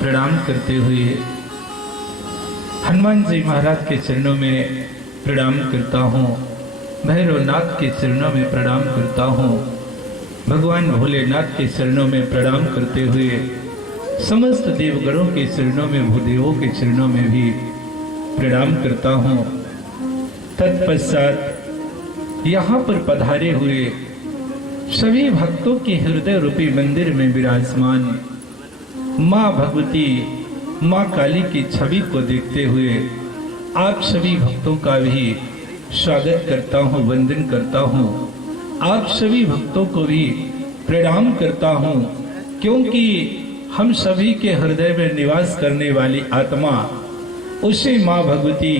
प्रणाम करते हुए हनुमान जी महाराज के चरणों में प्रणाम करता हूँ, भैरवनाथ के चरणों में प्रणाम करता हूँ, भगवान भोलेनाथ के चरणों में प्रणाम करते हुए समस्त देवगणों के चरणों में, भूदेवों के चरणों में भी प्रणाम करता हूँ। तत्पश्चात यहाँ पर पधारे हुए सभी भक्तों के हृदय रूपी मंदिर में विराजमान माँ भगवती, माँ काली की छवि को देखते हुए आप सभी भक्तों का भी स्वागत करता हूँ, वंदन करता हूँ। आप सभी भक्तों को भी प्रणाम करता हूँ, क्योंकि हम सभी के हृदय में निवास करने वाली आत्मा उसी माँ भगवती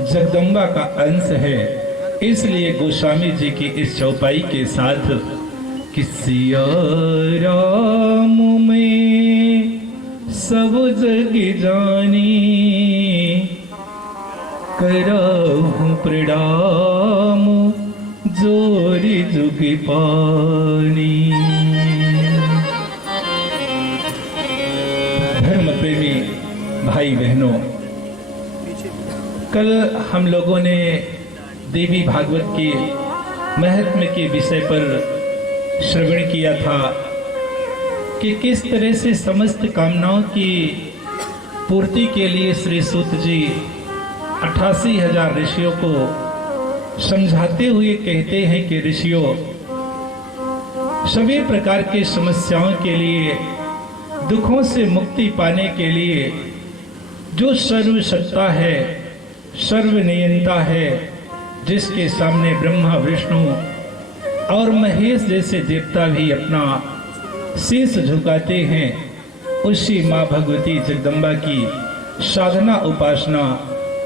जगदम्बा का अंश है। इसलिए गोस्वामी जी की इस चौपाई के साथ कि सिया राम में सब जग जानी, करहूं प्रणाम जोरी जुग पानी। धर्म प्रेमी भाई बहनों, कल हम लोगों ने देवी भागवत के महत्व के विषय पर श्रवण किया था कि किस तरह से समस्त कामनाओं की पूर्ति के लिए श्री सूत जी 88,000 ऋषियों को समझाते हुए कहते हैं कि ऋषियों, सभी प्रकार की समस्याओं के लिए, दुखों से मुक्ति पाने के लिए जो सर्वसत्ता है, सर्वनियंता है, जिसके सामने ब्रह्मा, विष्णु और महेश जैसे देवता भी अपना शीश झुकाते हैं, उसी माँ भगवती जगदम्बा की साधना, उपासना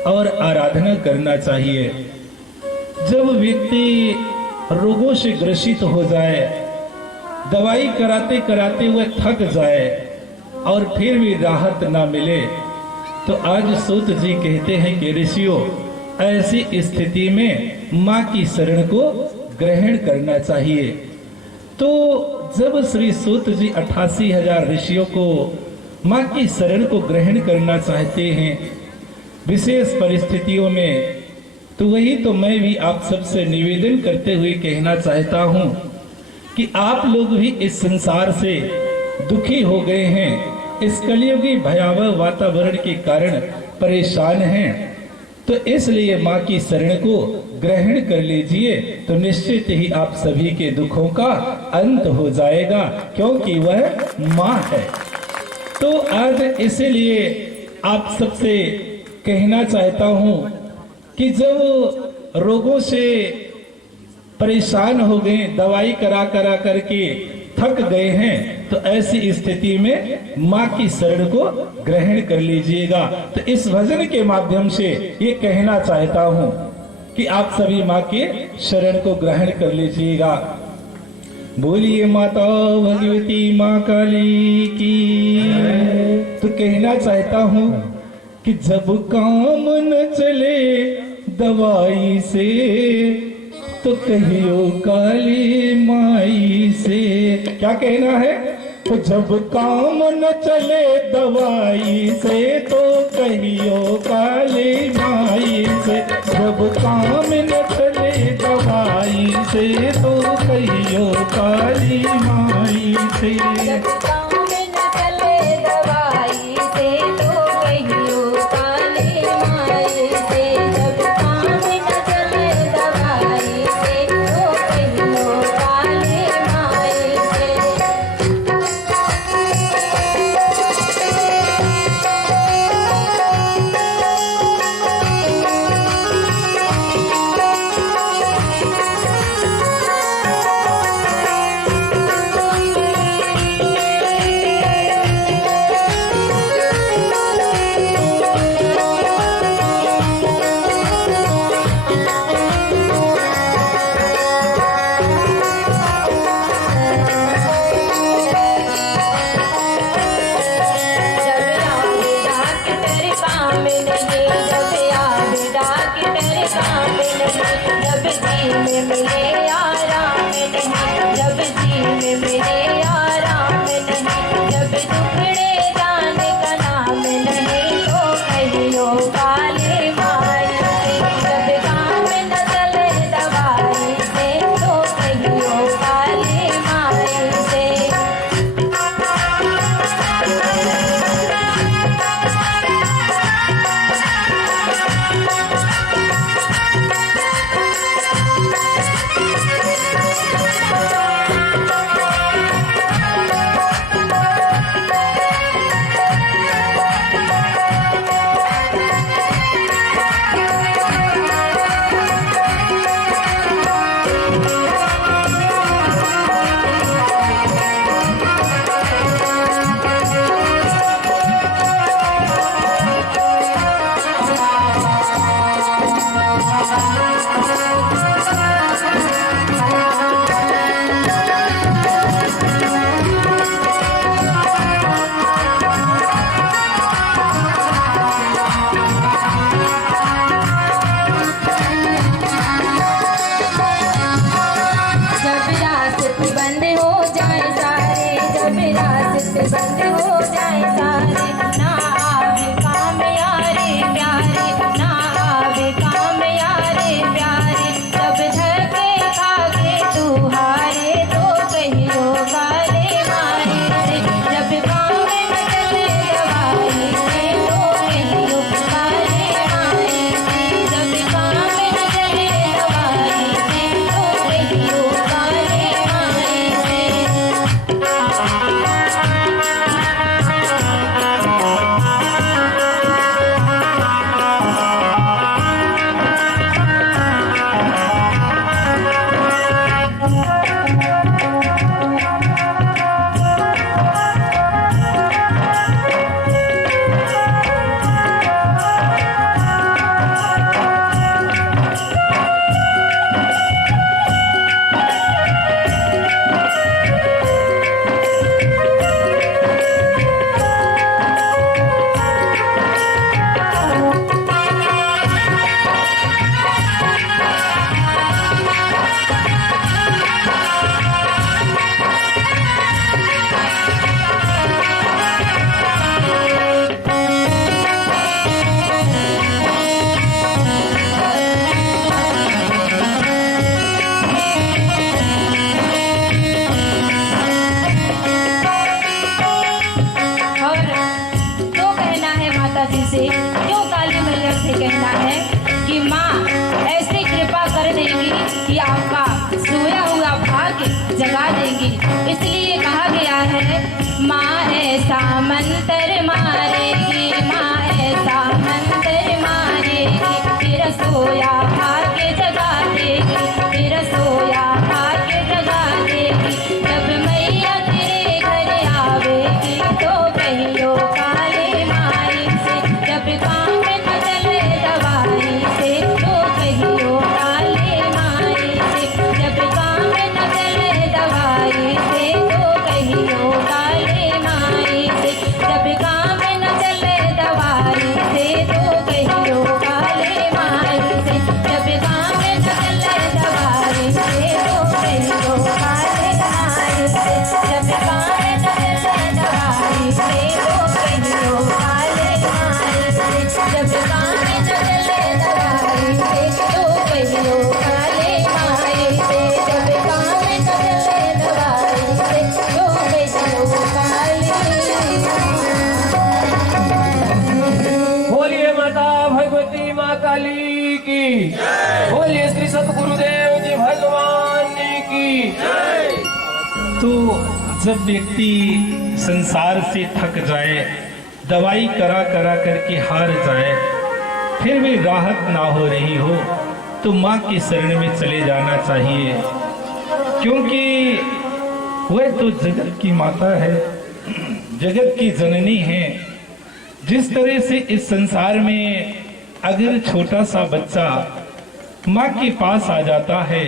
और आराधना करना चाहिए। जब व्यक्ति रोगों से ग्रसित हो जाए, दवाई कराते कराते वह थक जाए और फिर भी राहत ना मिले, तो आज सूत जी कहते हैं कि ऋषियों, ऐसी स्थिति में माँ की शरण को ग्रहण करना चाहिए। तो जब श्री सूत जी 88,000 ऋषियों को माँ की शरण को ग्रहण करना चाहते हैं विशेष परिस्थितियों में, तो वही तो मैं भी आप सबसे निवेदन करते हुए कहना चाहता हूँ कि आप लोग भी इस संसार से दुखी हो गए हैं, इस कलियुगी भयावह वातावरण के कारण परेशान हैं, तो इसलिए माँ की शरण को ग्रहण कर लीजिए, तो निश्चित ही आप सभी के दुखों का अंत हो जाएगा, क्योंकि वह माँ है। तो आज इसीलिए आप सबसे कहना चाहता हूँ कि जब रोगों से परेशान हो गए, दवाई करा करा करके थक गए हैं, तो ऐसी स्थिति में माँ की शरण को ग्रहण कर लीजिएगा। तो इस भजन के माध्यम से ये कहना चाहता हूँ कि आप सभी माँ के शरण को ग्रहण कर लीजिएगा। बोलिए माता भगवती माँ काली की। तो कहना चाहता हूँ कि जब काम न चले दवाई से, तो कहियो काली माई से। क्या कहना है? तो जब काम न चले दवाई से, तो कहियो काली माई से। जब काम न चले दवाई से, तो कहियो काली माई से। हो जाए सारे, ना आवे काम यारे प्यारे, ना आवे काम यारे प्यारे। जब धके खाके तू हारे तो कहियो गाले मारे से, जब काम न चले दवाई से तो कहियो गाले मारे से, जब काम न चले दवाई से तो कहियो गाले मारे से। और तो कहना है माता जी से, क्यों काली मैया से कहना है कि माँ ऐसे कृपा कर देंगी कि आपका सोया हुआ भाग्य जगा देंगी। इसलिए कहा गया है माँ ऐसा मंत्र मारेगी, माँ ऐसा मंत्र मारेगी, तेरा सोया भाग्य जगा देगी, तेरा सोया भाग्य जगा देगी। जब मैया तेरे घर आवेगी तो कहियो काले माई से, जब काम न चले दवाई से तो कहियो काले माई से, जब काम न चले दवाई से तो कहियो काले माई से, जब काम न चले दवाई से तो कहियो काले माई से, जब काम न चले दवाई से तो कहियो काले माई से, जब काम न चले दवाई से तो कहियो काले माई से, जब काम न चले दवाई से तो कहियो काले माई से, जब काम न चले दवाई से तो कहियो काले। बोलिए माता भगवती माँ काली की, बोलिए श्री सतगुरुदेव जी भगवान की। तो जब व्यक्ति संसार से थक जाए, दवाई करा करा करके हार जाए, फिर भी राहत ना हो रही हो, तो माँ की शरण में चले जाना चाहिए, क्योंकि वह तो जगत की माता है, जगत की जननी है। जिस तरह से इस संसार में अगर छोटा सा बच्चा माँ के पास आ जाता है,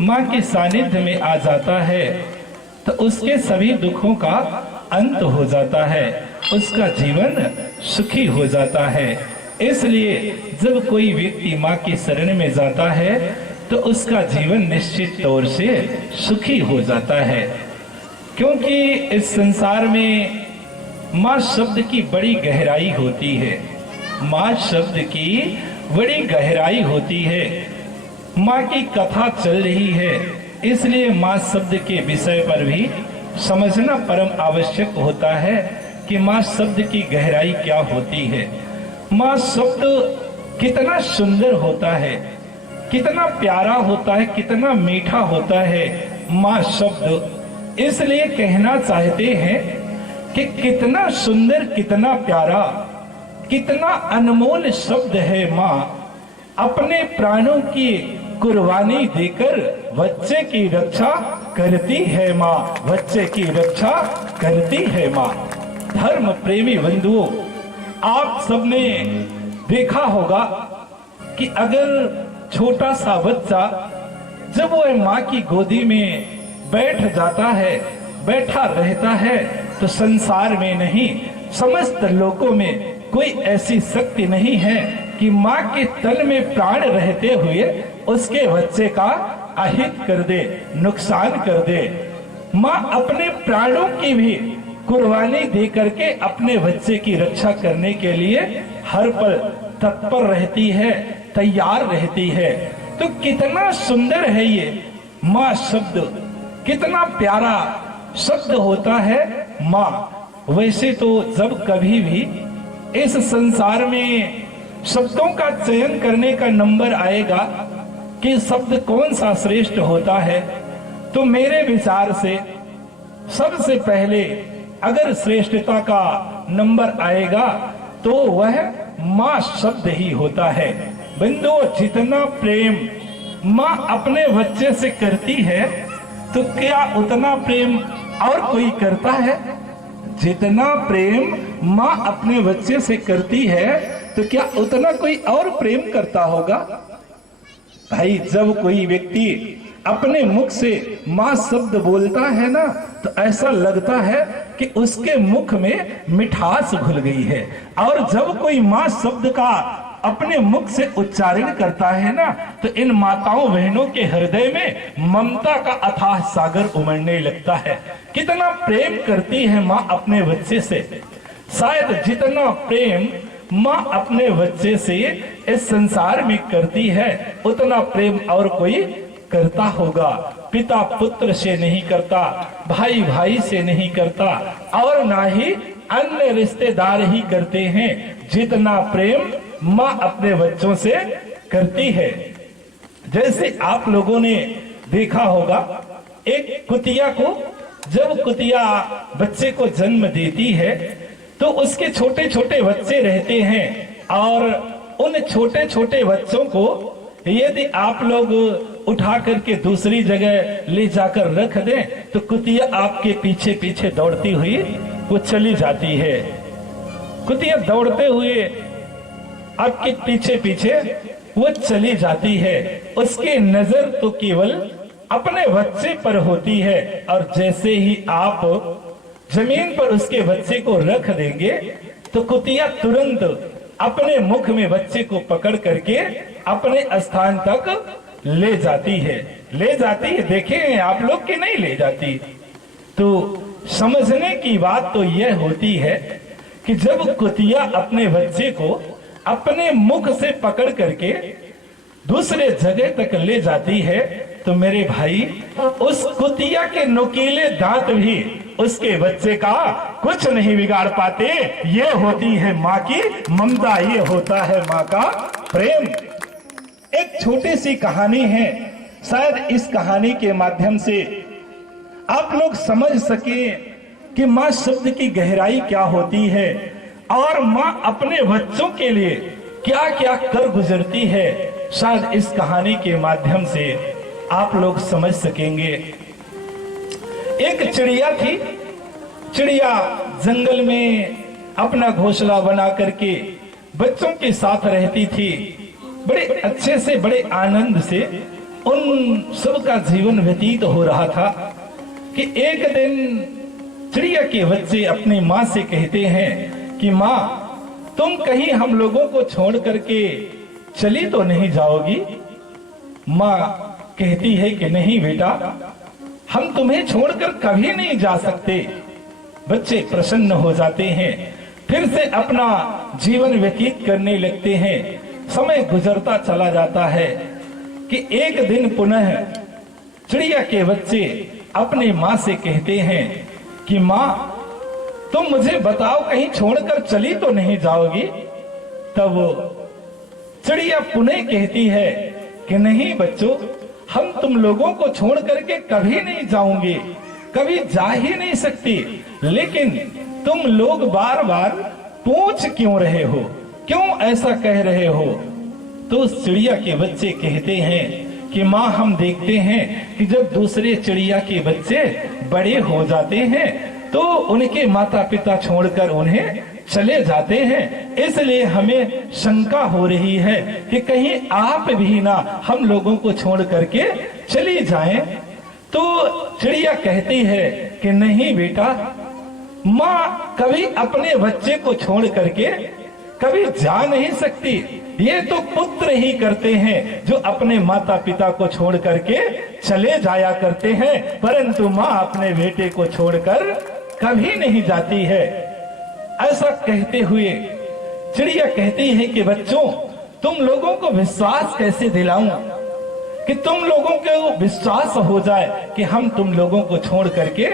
माँ के सानिध्य में आ जाता है, तो उसके सभी दुखों का अंत हो जाता है, उसका जीवन सुखी हो जाता है। इसलिए जब कोई व्यक्ति माँ की शरण में जाता है तो उसका जीवन निश्चित तौर से सुखी हो जाता है, क्योंकि इस संसार में माँ शब्द की बड़ी गहराई होती है। माँ शब्द की बड़ी गहराई होती है। माँ की कथा चल रही है, इसलिए माँ शब्द के विषय पर भी समझना परम आवश्यक होता है कि माँ शब्द की गहराई क्या होती है। माँ शब्द कितना सुंदर होता है, कितना प्यारा होता है, कितना मीठा होता है माँ शब्द। इसलिए कहना चाहते हैं कि कितना सुंदर, कितना प्यारा, कितना अनमोल शब्द है माँ। अपने प्राणों की कुर्बानी देकर बच्चे की रक्षा करती है माँ, बच्चे की रक्षा करती है माँ। धर्म प्रेमी बंधुओं, आप सबने देखा होगा कि अगर छोटा सा बच्चा जब वह माँ की गोदी में बैठ जाता है, बैठा रहता है, तो संसार में नहीं समस्त लोकों में कोई ऐसी शक्ति नहीं है कि माँ के तन में प्राण रहते हुए उसके बच्चे का अहित कर दे, नुकसान कर दे। माँ अपने प्राणों की भी कुर्बानी दे करके अपने बच्चे की रक्षा करने के लिए हर पल तत्पर रहती है, तैयार रहती है। तो कितना सुंदर है ये माँ शब्द, कितना प्यारा शब्द होता है माँ। वैसे तो जब कभी भी इस संसार में शब्दों का चयन करने का नंबर आएगा कि शब्द कौन सा श्रेष्ठ होता है, तो मेरे विचार से सबसे पहले अगर श्रेष्ठता का नंबर आएगा तो वह माँ शब्द ही होता है। बिंदु, जितना प्रेम माँ अपने बच्चे से करती है तो क्या उतना प्रेम और कोई करता है? जितना प्रेम माँ अपने बच्चे से करती है तो क्या उतना कोई और प्रेम करता होगा? भाई, जब कोई व्यक्ति अपने मुख से माँ शब्द बोलता है ना, तो ऐसा लगता है कि उसके मुख में मिठास घुल गई है। और जब कोई माँ शब्द का अपने मुख से उच्चारण करता है ना, तो इन माताओं बहनों के हृदय में ममता का अथाह सागर उमड़ने लगता है। कितना प्रेम करती है माँ अपने बच्चे से। शायद जितना प्रेम माँ अपने बच्चे से इस संसार में करती है, उतना प्रेम और कोई करता होगा। पिता पुत्र से नहीं करता, भाई भाई से नहीं करता, और ना ही अन्य रिश्तेदार ही करते हैं जितना प्रेम माँ अपने बच्चों से करती है। जैसे आप लोगों ने देखा होगा, एक कुतिया को, जब कुतिया बच्चे को जन्म देती है तो उसके छोटे छोटे बच्चे रहते हैं, और उन छोटे छोटे बच्चों को यदि आप लोग उठा करके दूसरी जगह ले जाकर रख दें तो कुतिया आपके पीछे पीछे दौड़ती हुई वो चली जाती है। कुतिया दौड़ते हुए आपके पीछे पीछे वो चली जाती है। उसकी नजर तो केवल अपने बच्चे पर होती है, और जैसे ही आप जमीन पर उसके बच्चे को रख देंगे तो कुतिया तुरंत अपने मुख में बच्चे को पकड़ करके अपने स्थान तक ले जाती है। देखें आप लोग कि नहीं ले जाती। तो समझने की बात तो यह होती है कि जब कुतिया अपने बच्चे को अपने मुख से पकड़ करके दूसरे जगह तक ले जाती है, तो मेरे भाई, उस कुतिया के नुकीले दांत भी उसके बच्चे का कुछ नहीं बिगाड़ पाते। ये होती है माँ की ममता, ये होता है माँ का प्रेम। एक छोटी सी कहानी है, शायद इस कहानी के माध्यम से आप लोग समझ सके कि माँ शब्द की गहराई क्या होती है और माँ अपने बच्चों के लिए क्या क्या कर गुजरती है। शायद इस कहानी के माध्यम से आप लोग समझ सकेंगे। एक चिड़िया थी। चिड़िया जंगल में अपना घोंसला बना करके बच्चों के साथ रहती थी। बड़े अच्छे से, बड़े आनंद से उन सब का जीवन व्यतीत हो रहा था कि एक दिन चिड़िया के बच्चे अपनी माँ से कहते हैं कि माँ, तुम कहीं हम लोगों को छोड़ करके चली तो नहीं जाओगी? माँ कहती है कि नहीं बेटा, हम तुम्हें छोड़कर कभी नहीं जा सकते। बच्चे प्रसन्न हो जाते हैं, फिर से अपना जीवन व्यतीत करने लगते हैं। समय गुजरता चला जाता है कि एक दिन पुनः चिड़िया के बच्चे अपने माँ से कहते हैं कि माँ, तुम मुझे बताओ, कहीं छोड़कर चली तो नहीं जाओगी? तब चिड़िया पुनः कहती है कि नहीं बच्चों, हम तुम लोगों को छोड़ करके कभी नहीं जाऊंगे, कभी जा ही नहीं सकती। लेकिन तुम लोग बार बार पूछ क्यों रहे हो, क्यों ऐसा कह रहे हो? तो उस चिड़िया के बच्चे कहते हैं कि माँ, हम देखते हैं कि जब दूसरे चिड़िया के बच्चे बड़े हो जाते हैं तो उनके माता पिता छोड़कर उन्हें चले जाते हैं, इसलिए हमें शंका हो रही है कि कहीं आप भी ना हम लोगों को छोड़ करके चली जाएं। तो चिड़िया कहती है कि नहीं बेटा, माँ कभी अपने बच्चे को छोड़ करके कभी जा नहीं सकती। ये तो पुत्र ही करते हैं जो अपने माता पिता को छोड़ करके चले जाया करते हैं, परंतु माँ अपने बेटे को छोड़कर कभी नहीं जाती है। ऐसा कहते हुए चिड़िया कहती है कि बच्चों, तुम लोगों को विश्वास कैसे दिलाऊं कि तुम लोगों को विश्वास हो जाए कि हम तुम लोगों को छोड़ करके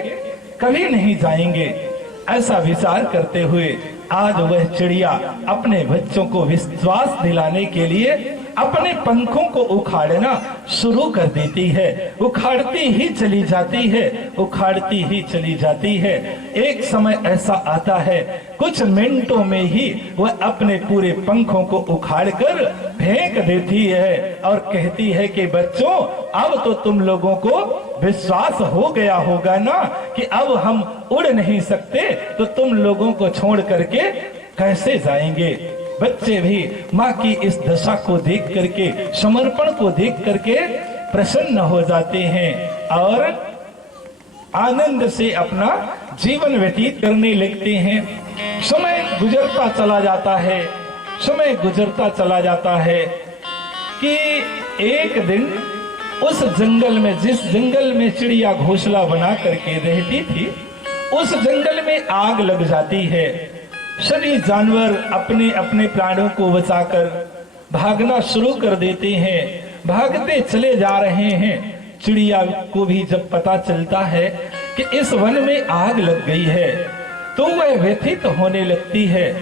कभी नहीं जाएंगे। ऐसा विचार करते हुए आज वह चिड़िया अपने बच्चों को विश्वास दिलाने के लिए अपने पंखों को उखाड़ना शुरू कर देती है। उखाड़ती ही चली जाती है, उखाड़ती ही चली जाती है। एक समय ऐसा आता है, कुछ मिनटों में ही वह अपने पूरे पंखों को उखाड़कर फेंक देती है और कहती है कि बच्चों, अब तो तुम लोगों को विश्वास हो गया होगा ना कि अब हम उड़ नहीं सकते, तो तुम लोगों को छोड़ करके कैसे जाएंगे। बच्चे भी माँ की इस दशा को देख करके, समर्पण को देख करके प्रसन्न हो जाते हैं और आनंद से अपना जीवन व्यतीत करने लगते हैं। समय गुजरता चला जाता है, समय गुजरता चला जाता है कि एक दिन उस जंगल में, जिस जंगल में चिड़िया घोंसला बना करके रहती थी, उस जंगल में आग लग जाती है। सभी जानवर अपने अपने प्राणों को बचाकर भागना शुरू कर देते हैं, भागते चले जा रहे हैं। चिड़िया को भी जब पता चलता है कि इस वन में आग लग गई है, तो वह व्यथित होने लगती है।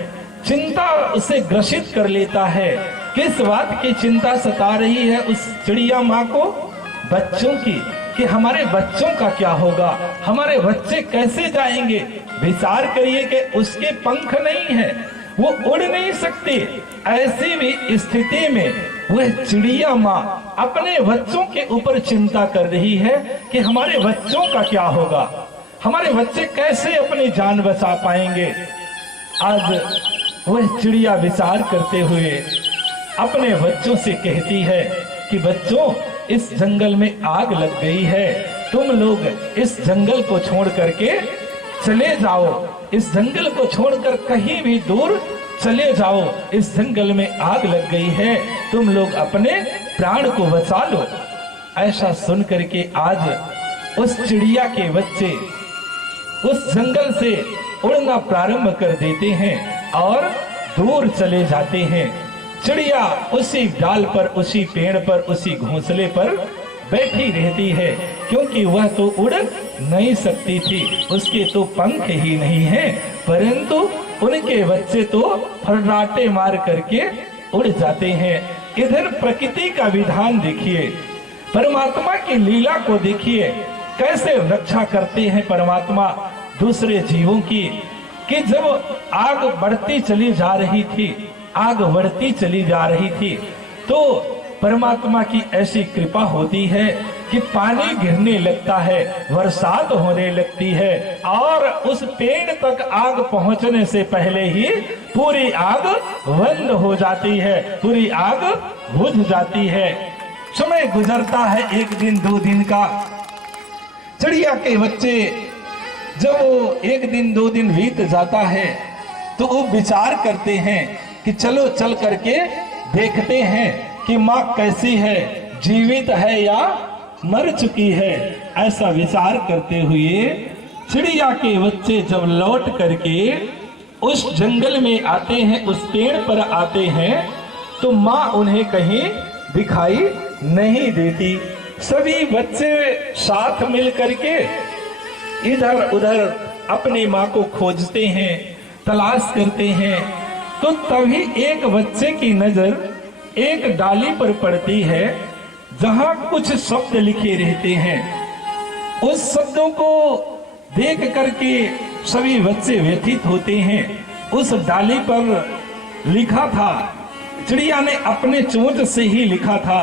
चिंता उसे ग्रसित कर लेता है। किस बात की चिंता सता रही है उस चिड़िया माँ को? बच्चों की, कि हमारे बच्चों का क्या होगा, हमारे बच्चे कैसे जाएंगे। विचार करिए कि उसके पंख नहीं है, वो उड़ नहीं सकती। ऐसी भी स्थिति में वह चिड़िया माँ अपने बच्चों के ऊपर चिंता कर रही है कि हमारे बच्चों का क्या होगा, हमारे बच्चे कैसे अपनी जान बचा पाएंगे। आज वह चिड़िया विचार करते हुए अपने बच्चों से कहती है कि बच्चों, इस जंगल में आग लग गई है, तुम लोग इस जंगल को छोड़ करके चले जाओ, इस जंगल को छोड़कर कहीं भी दूर चले जाओ, इस जंगल में आग लग गई है, तुम लोग अपने प्राण को बचा लो। ऐसा सुन करके आज उस चिड़िया के बच्चे उस जंगल से उड़ना प्रारंभ कर देते हैं और दूर चले जाते हैं। चिड़िया उसी डाल पर, उसी पेड़ पर, उसी घोंसले पर बैठी रहती है, क्योंकि वह तो उड़ नहीं सकती थी, उसके तो पंख ही नहीं हैं, परंतु उनके बच्चे तो फर्राटे मार करके उड़ जाते हैं। इधर प्रकृति का विधान देखिए, परमात्मा की लीला को देखिए, कैसे रक्षा करते हैं परमात्मा दूसरे जीवों की। कि जब आग बढ़ती चली जा रही थी, आग बढ़ती चली जा रही थी, तो परमात्मा की ऐसी कृपा होती है कि पानी गिरने लगता है, बरसात होने लगती है और उस पेड़ तक आग पहुंचने से पहले ही पूरी आग बंद हो जाती है, पूरी आग बुझ जाती है। समय गुजरता है, एक दिन दो दिन का। चिड़िया के बच्चे जब वो एक दिन दो दिन बीत जाता है तो वो विचार करते हैं कि चलो चल करके देखते हैं कि माँ कैसी है, जीवित है या मर चुकी है। ऐसा विचार करते हुए चिड़िया के बच्चे जब लौट करके उस जंगल में आते हैं, उस पेड़ पर आते हैं, तो माँ उन्हें कहीं दिखाई नहीं देती। सभी बच्चे साथ मिल करके इधर उधर अपनी माँ को खोजते हैं, तलाश करते हैं। तो तभी एक बच्चे की नजर एक डाली पर पड़ती है जहां कुछ शब्द लिखे रहते हैं। उस शब्दों को देख करके सभी बच्चे व्यथित होते हैं। उस डाली पर लिखा था, चिड़िया ने अपने चोंच से ही लिखा था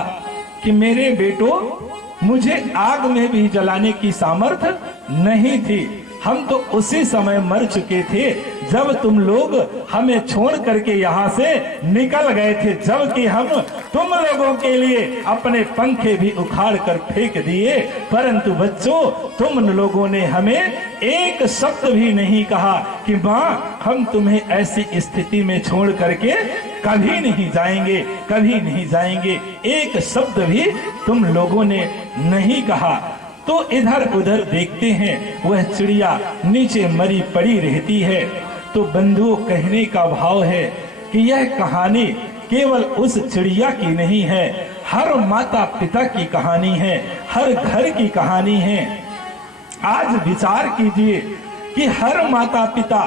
कि मेरे बेटो, मुझे आग में भी जलाने की सामर्थ्य नहीं थी, हम तो उसी समय मर चुके थे जब तुम लोग हमें छोड़ करके यहाँ से निकल गए थे, जबकि हम तुम लोगों के लिए अपने पंखे भी उखाड़ कर फेंक दिए, परंतु बच्चों, तुम लोगों ने हमें एक शब्द भी नहीं कहा कि माँ, हम तुम्हें ऐसी स्थिति में छोड़ करके कभी नहीं जाएंगे, कभी नहीं जाएंगे। एक शब्द भी तुम लोगों ने नहीं कहा। तो इधर उधर देखते हैं, वह चिड़िया नीचे मरी पड़ी रहती है। तो बंधुओं, कहने का भाव है कि यह कहानी केवल उस चिड़िया की नहीं है, हर माता पिता की कहानी है, हर घर की कहानी है। आज विचार कीजिए कि हर माता पिता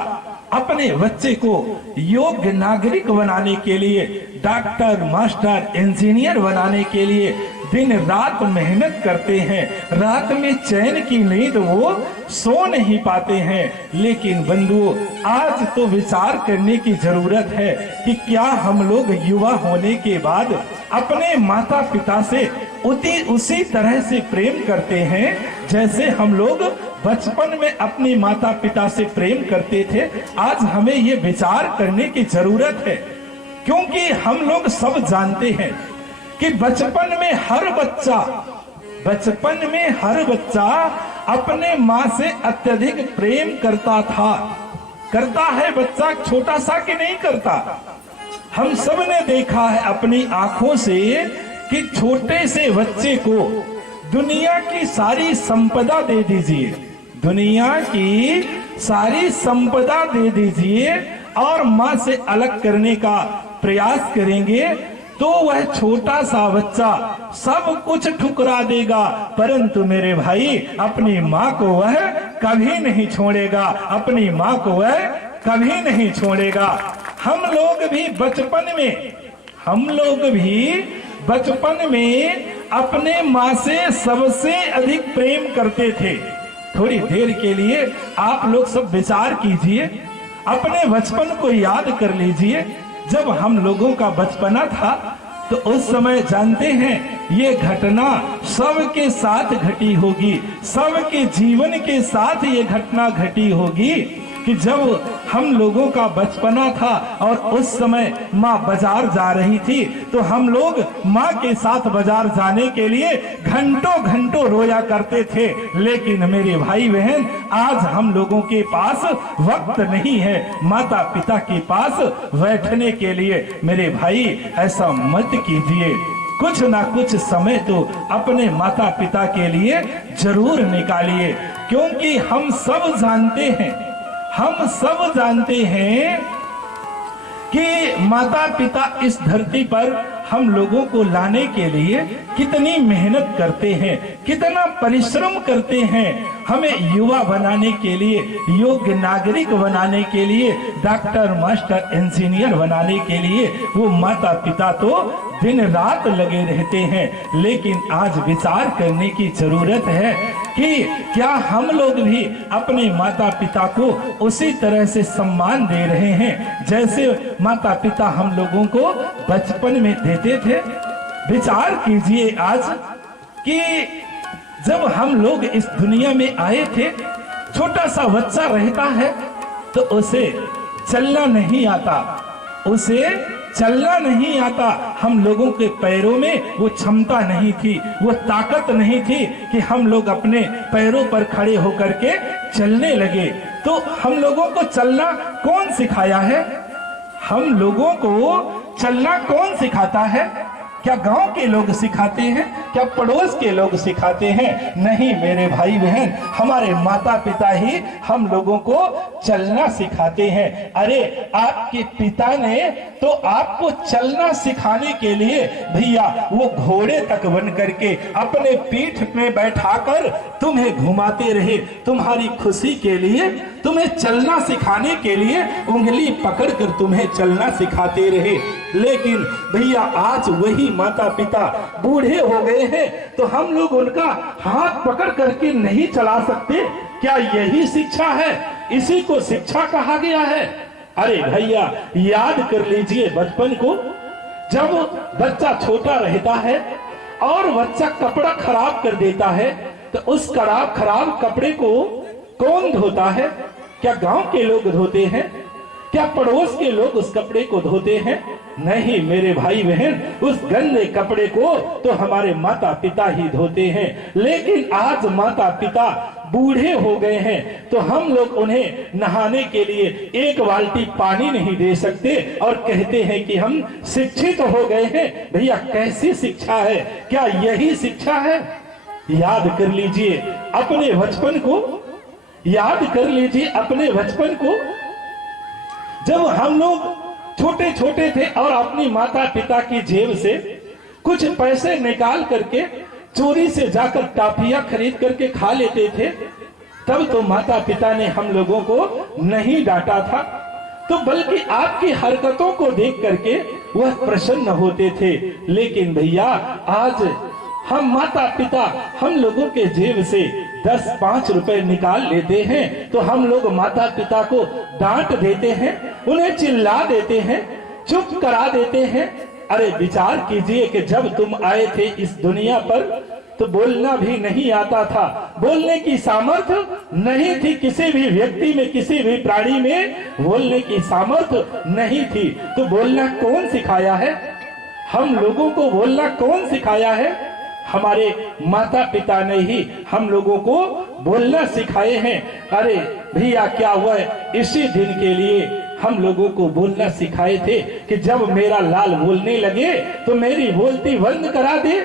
अपने बच्चे को योग्य नागरिक बनाने के लिए, डॉक्टर, मास्टर, इंजीनियर बनाने के लिए दिन रात मेहनत करते हैं। रात में चैन की नींद वो सो नहीं पाते हैं। लेकिन बंधुओं, आज तो विचार करने की जरूरत है कि क्या हम लोग युवा होने के बाद अपने माता पिता से उसी तरह से प्रेम करते हैं जैसे हम लोग बचपन में अपने माता पिता से प्रेम करते थे। आज हमें ये विचार करने की जरूरत है, क्योंकि हम लोग सब जानते हैं कि बचपन में हर बच्चा अपने माँ से अत्यधिक प्रेम करता है। बच्चा छोटा सा कि नहीं करता। हम सब ने देखा है अपनी आंखों से कि छोटे से बच्चे को दुनिया की सारी संपदा दे दीजिए, दुनिया की सारी संपदा दे दीजिए और माँ से अलग करने का प्रयास करेंगे तो वह छोटा सा बच्चा सब कुछ ठुकरा देगा, परंतु मेरे भाई अपनी माँ को वह कभी नहीं छोड़ेगा, अपनी माँ को वह कभी नहीं छोड़ेगा। हम लोग भी बचपन में अपने माँ से सबसे अधिक प्रेम करते थे। थोड़ी देर के लिए आप लोग सब विचार कीजिए, अपने बचपन को याद कर लीजिए। जब हम लोगों का बचपना था तो उस समय जानते हैं ये घटना सबके साथ घटी होगी, सबके जीवन के साथ ये घटना घटी होगी कि जब हम लोगों का बचपना था और उस समय माँ बाजार जा रही थी तो हम लोग माँ के साथ बाजार जाने के लिए घंटों रोया करते थे। लेकिन मेरे भाई बहन, आज हम लोगों के पास वक्त नहीं है माता पिता के पास बैठने के लिए। मेरे भाई, ऐसा मत कीजिए, कुछ ना कुछ समय तो अपने माता पिता के लिए जरूर निकालिए, क्योंकि हम सब जानते हैं कि माता पिता इस धरती पर हम लोगों को लाने के लिए कितनी मेहनत करते हैं, कितना परिश्रम करते हैं। हमें युवा बनाने के लिए, योग्य नागरिक बनाने के लिए, डॉक्टर, मास्टर, इंजीनियर बनाने के लिए वो माता पिता तो दिन रात लगे रहते हैं। लेकिन आज विचार करने की जरूरत है कि क्या हम लोग भी अपने माता पिता को उसी तरह से सम्मान दे रहे हैं जैसे माता पिता हम लोगों को बचपन में देते थे। विचार कीजिए आज कि जब हम लोग इस दुनिया में आए थे, छोटा सा बच्चा रहता है तो उसे चलना नहीं आता, हम लोगों के पैरों में वो क्षमता नहीं थी, वो ताकत नहीं थी कि हम लोग अपने पैरों पर खड़े होकर के चलने लगे। तो हम लोगों को चलना कौन सिखाया है? हम लोगों को चलना कौन सिखाता है? क्या गांव के लोग सिखाते हैं? क्या पड़ोस के लोग सिखाते हैं? नहीं मेरे भाई बहन, हमारे माता पिता ही हम लोगों को चलना सिखाते हैं। अरे आपके पिता ने तो आपको चलना सिखाने के लिए भैया वो घोड़े तक बन करके अपने पीठ में बैठाकर तुम्हें घुमाते रहे, तुम्हारी खुशी के लिए, तुम्हें चलना सिखाने के लिए उंगली पकड़कर तुम्हें चलना सिखाते रहे। लेकिन भैया आज वही माता पिता बूढ़े हो गए हैं तो हम लोग उनका हाथ पकड़ करके नहीं चला सकते। क्या यही शिक्षा है? इसी को शिक्षा कहा गया है? अरे भैया, याद कर लीजिए बचपन को। जब बच्चा छोटा रहता है और बच्चा कपड़ा खराब कर देता है तो उस खराब कपड़े को कौन धोता है? क्या गांव के लोग धोते हैं? क्या पड़ोस के लोग उस कपड़े को धोते हैं? नहीं मेरे भाई बहन, उस गंदे कपड़े को तो हमारे माता पिता ही धोते हैं। लेकिन आज माता पिता बूढ़े हो गए हैं तो हम लोग उन्हें नहाने के लिए एक बाल्टी पानी नहीं दे सकते और कहते हैं कि हम शिक्षित हो गए हैं। भैया कैसी शिक्षा है? क्या यही शिक्षा है? याद कर लीजिए अपने बचपन को, याद कर लीजिए अपने बचपन को, जब हम लोग छोटे छोटे थे और अपनी माता पिता की जेब से कुछ पैसे निकाल करके चोरी से जाकर टाफियां खरीद करके खा लेते थे, तब तो माता पिता ने हम लोगों को नहीं डांटा था, तो बल्कि आपकी हरकतों को देख करके वह प्रसन्न होते थे। लेकिन भैया आज हम माता पिता हम लोगों के जेब से 10-5 रुपए निकाल लेते हैं तो हम लोग माता पिता को डांट देते हैं, उन्हें चिल्ला देते हैं, चुप करा देते हैं। अरे विचार कीजिए कि जब तुम आए थे इस दुनिया पर तो बोलना भी नहीं आता था, बोलने की सामर्थ्य नहीं थी, किसी भी व्यक्ति में किसी भी प्राणी में बोलने की सामर्थ्य नहीं थी। तो बोलना कौन सिखाया है? हम लोगों को बोलना कौन सिखाया है? हमारे माता पिता ने ही हम लोगों को बोलना सिखाए हैं। अरे भैया क्या हुआ, इसी दिन के लिए हम लोगों को बोलना सिखाए थे कि जब मेरा लाल बोलने लगे तो मेरी बोलती बंद करा दे।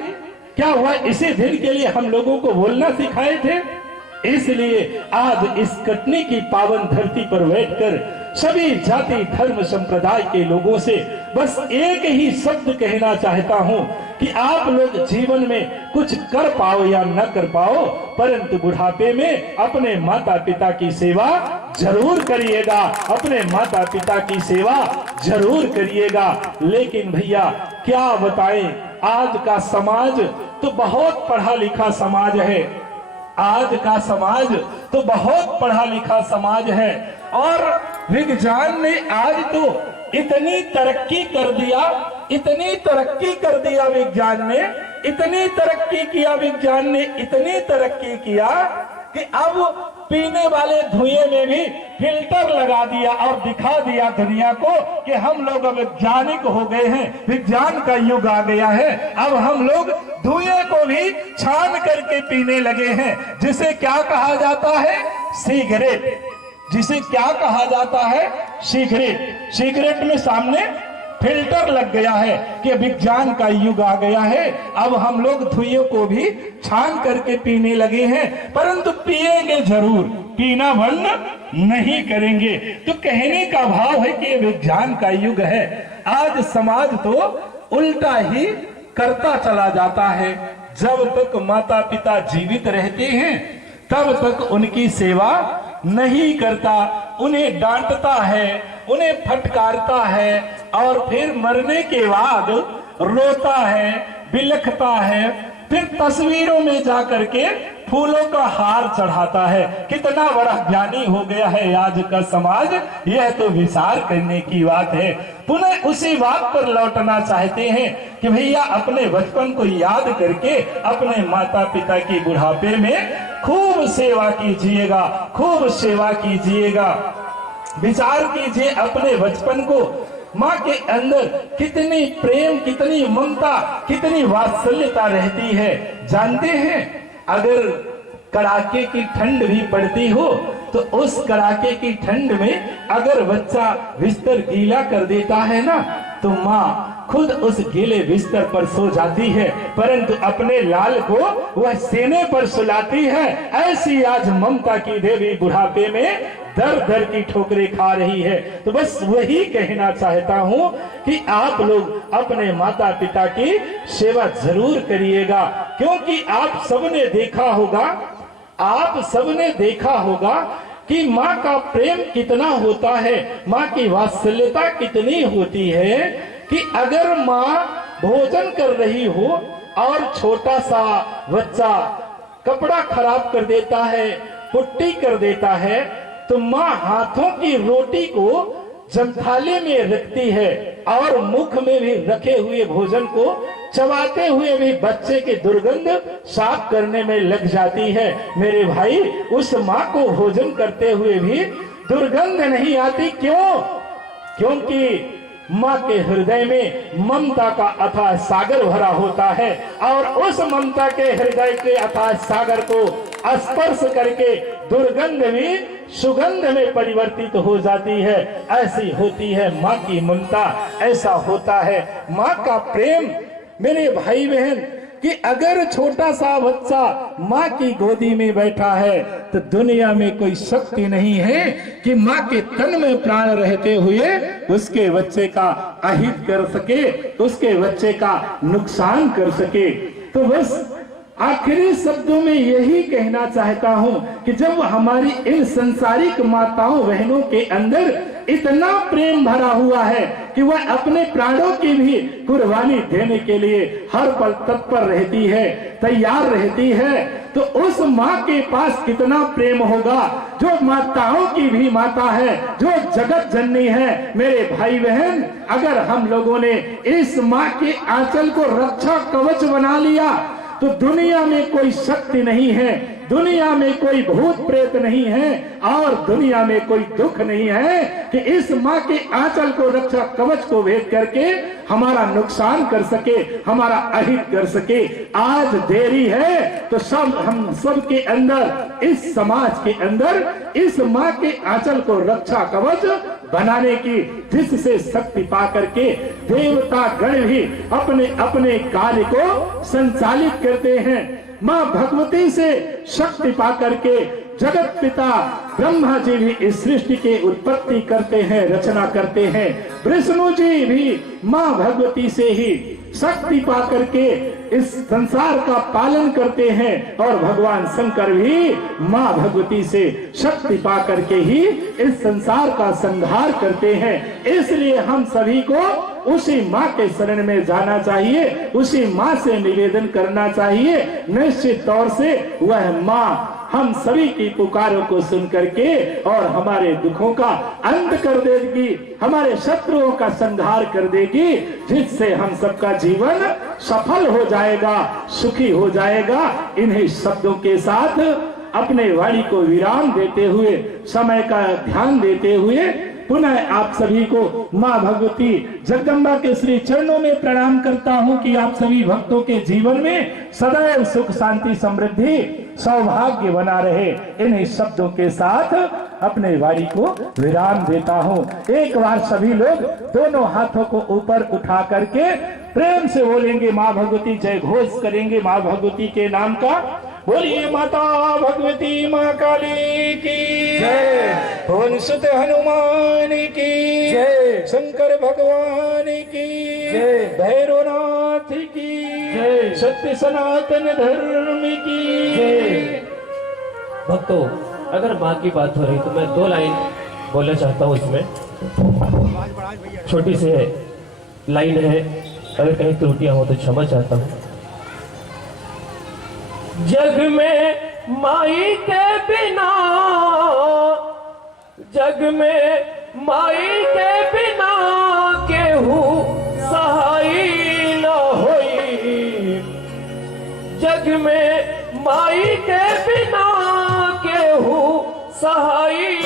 क्या हुआ, इसी दिन के लिए हम लोगों को बोलना सिखाए थे। इसलिए आज इस कटनी की पावन धरती पर बैठकर सभी जाति धर्म संप्रदाय के लोगों से बस एक ही शब्द कहना चाहता हूँ कि आप लोग जीवन में कुछ कर पाओ या न कर पाओ, परंतु बुढ़ापे में अपने माता पिता की सेवा जरूर करिएगा, अपने माता पिता की सेवा जरूर करिएगा। लेकिन भैया क्या बताएं, आज का समाज तो बहुत पढ़ा लिखा समाज है, आज का समाज तो बहुत पढ़ा लिखा समाज है और विज्ञान ने आज तो इतनी तरक्की कर दिया, इतनी तरक्की कर दिया विज्ञान ने, इतनी तरक्की किया विज्ञान ने, इतनी तरक्की किया कि अब पीने वाले धुएं में भी फिल्टर लगा दिया और दिखा दिया दुनिया को कि हम लोग अब वैज्ञानिक हो गए हैं, विज्ञान का युग आ गया है। अब हम लोग धुएं को भी छान करके पीने लगे हैं, जिसे क्या कहा जाता है? सिगरेट। जिसे क्या कहा जाता है? सिगरेट। सिगरेट में सामने फिल्टर लग गया है कि विज्ञान का युग आ गया है, अब हम लोग धुएं को भी छान करके पीने लगे हैं, परंतु पिएंगे जरूर, पीना बंद नहीं करेंगे। तो कहने का भाव है कि विज्ञान का युग है। आज समाज तो उल्टा ही करता चला जाता है। जब तक माता पिता जीवित रहते हैं तब तक उनकी सेवा नहीं करता, उन्हें डांटता है, उन्हें फटकारता है और फिर मरने के बाद रोता है, बिलखता है, फिर तस्वीरों में जा करके फूलों का हार चढ़ाता है। कितना बड़ा ज्ञानी हो गया है आज का समाज, यह तो विचार करने की बात है। पुनः उसी बात पर लौटना चाहते हैं कि भैया अपने बचपन को याद करके अपने माता पिता की बुढ़ापे में खूब सेवा कीजिएगा, खूब सेवा कीजिएगा। विचार कीजिए अपने बचपन को, माँ के अंदर कितनी प्रेम, कितनी ममता, कितनी वात्सल्यता रहती है। जानते हैं अगर कड़ाके की ठंड भी पड़ती हो तो उस कड़ाके की ठंड में अगर बच्चा बिस्तर गीला कर देता है ना तो माँ खुद उस गीले बिस्तर पर सो जाती है, परंतु अपने लाल को वह सीने पर सुलाती है। ऐसी आज ममता की देवी बुढ़ापे में दर दर की ठोकरें खा रही है। तो बस वही कहना चाहता हूँ कि आप लोग अपने माता पिता की सेवा जरूर करिएगा, क्योंकि आप सबने देखा होगा, आप सबने देखा होगा कि माँ का प्रेम कितना होता है, माँ की वात्सल्यता कितनी होती है कि अगर माँ भोजन कर रही हो और छोटा सा बच्चा कपड़ा खराब कर देता है, पुट्टी कर देता है, तो माँ हाथों की रोटी को जमथाले में रखती है और मुख में भी रखे हुए भोजन को चबाते हुए भी बच्चे की दुर्गंध साफ करने में लग जाती है। मेरे भाई, उस माँ को भोजन करते हुए भी दुर्गंध नहीं आती। क्यों? क्योंकि माँ के हृदय में ममता का अथाह सागर भरा होता है और उस ममता के हृदय के अथाह सागर को स्पर्श करके दुर्गंध भी सुगंध में परिवर्तित हो जाती है। ऐसी होती है माँ की ममता, ऐसा होता है माँ का प्रेम। मेरे भाई बहन, कि अगर छोटा सा बच्चा माँ की गोदी में बैठा है तो दुनिया में कोई शक्ति नहीं है कि माँ के तन में प्राण रहते हुए उसके बच्चे का अहित कर सके, उसके बच्चे का नुकसान कर सके। तो बस आखिरी शब्दों में यही कहना चाहता हूं कि जब हमारी इन संसारिक माताओं बहनों के अंदर इतना प्रेम भरा हुआ है कि वह अपने प्राणों की भी कुर्बानी देने के लिए हर पल तत्पर रहती है, तैयार रहती है, तो उस माँ के पास कितना प्रेम होगा जो माताओं की भी माता है, जो जगत जननी है। मेरे भाई बहन, अगर हम लोगों ने इस माँ के आंचल को रक्षा कवच बना लिया तो दुनिया में कोई शक्ति नहीं है, दुनिया में कोई भूत प्रेत नहीं है और दुनिया में कोई दुख नहीं है कि इस माँ के आंचल को रक्षा कवच को भेद करके हमारा नुकसान कर सके, हमारा अहित कर सके। आज देरी है तो हम सब के अंदर, इस समाज के अंदर इस माँ के आंचल को रक्षा कवच बनाने की, जिससे शक्ति पा करके देवता गण भी अपने अपने कार्य को संचालित करते हैं। माँ भगवती से शक्ति पा करके जगत पिता ब्रह्मा जी भी इस सृष्टि के उत्पत्ति करते हैं, रचना करते हैं। विष्णु जी भी माँ भगवती से ही शक्ति पा करके इस संसार का पालन करते हैं और भगवान शंकर भी माँ भगवती से शक्ति पा करके ही इस संसार का संहार करते हैं। इसलिए हम सभी को उसी माँ के शरण में जाना चाहिए, उसी माँ से निवेदन करना चाहिए। निश्चित तौर से वह माँ हम सभी की पुकारों को सुन करके और हमारे दुखों का अंत कर देगी, हमारे शत्रुओं का संहार कर देगी, जिससे हम सबका जीवन सफल हो जाएगा, सुखी हो जाएगा। इन्हीं शब्दों के साथ अपने वाणी को विराम देते हुए, समय का ध्यान देते हुए पुनः आप सभी को माँ भगवती जगदम्बा के श्री चरणों में प्रणाम करता हूँ कि आप सभी भक्तों के जीवन में सदैव सुख शांति समृद्धि सौभाग्य बना रहे। इन्हीं शब्दों के साथ अपने वाणी को विराम देता हूँ। एक बार सभी लोग दोनों हाथों को ऊपर उठा करके प्रेम से बोलेंगे माँ भगवती, जय घोष करेंगे माँ भगवती के नाम का। बोलिए माता भगवती माँ काली की जय, पवन सुत हनुमान की जय, शंकर भगवान की जय, भैरवनाथ की जय, सत्य सनातन धर्म की जय। भक्तों, अगर माँ की बात हो रही तो मैं 2 लाइन बोलना चाहता हूँ। इसमें छोटी सी लाइन है, अगर कहीं त्रुटियां हो तो क्षमा चाहता हूँ। जग में माई के बिना, जग में माई के बिना केहू सहाय न होई, जग में माई के बिना केहू सहाय